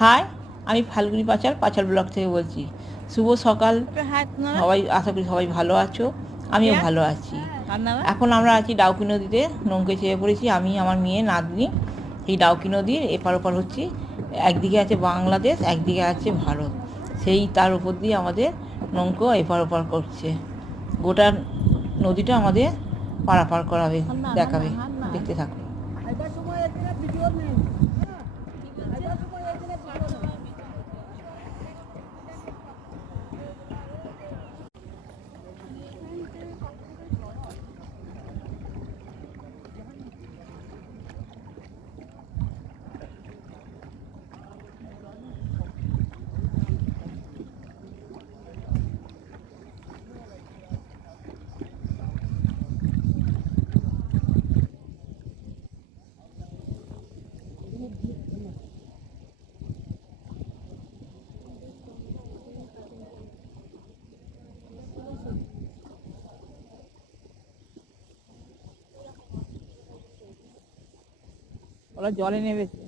High, আমি Falguni পাঁচাল block থেকে বলছি। শুভ সকাল সবাই, আশা করি সবাই ভালো আছো, আমিও ভালো আছি। এখন আমরা আছি ডাউকি নদীতে, নৌকে চেপে পড়েছি আমি, আমার মেয়ে, নাতনি। এই ডাউকি নদীর এপার ওপার হচ্ছি, একদিকে আছে বাংলাদেশ, একদিকে আছে ভারত। সেই তার উপর দিয়ে আমাদের নৌকো এপার ওপার করছে। গোটা নদীটা আমাদের পারাপার করাবে, দেখাবে, দেখতে থাকো। ওরা জলে নেমেছে।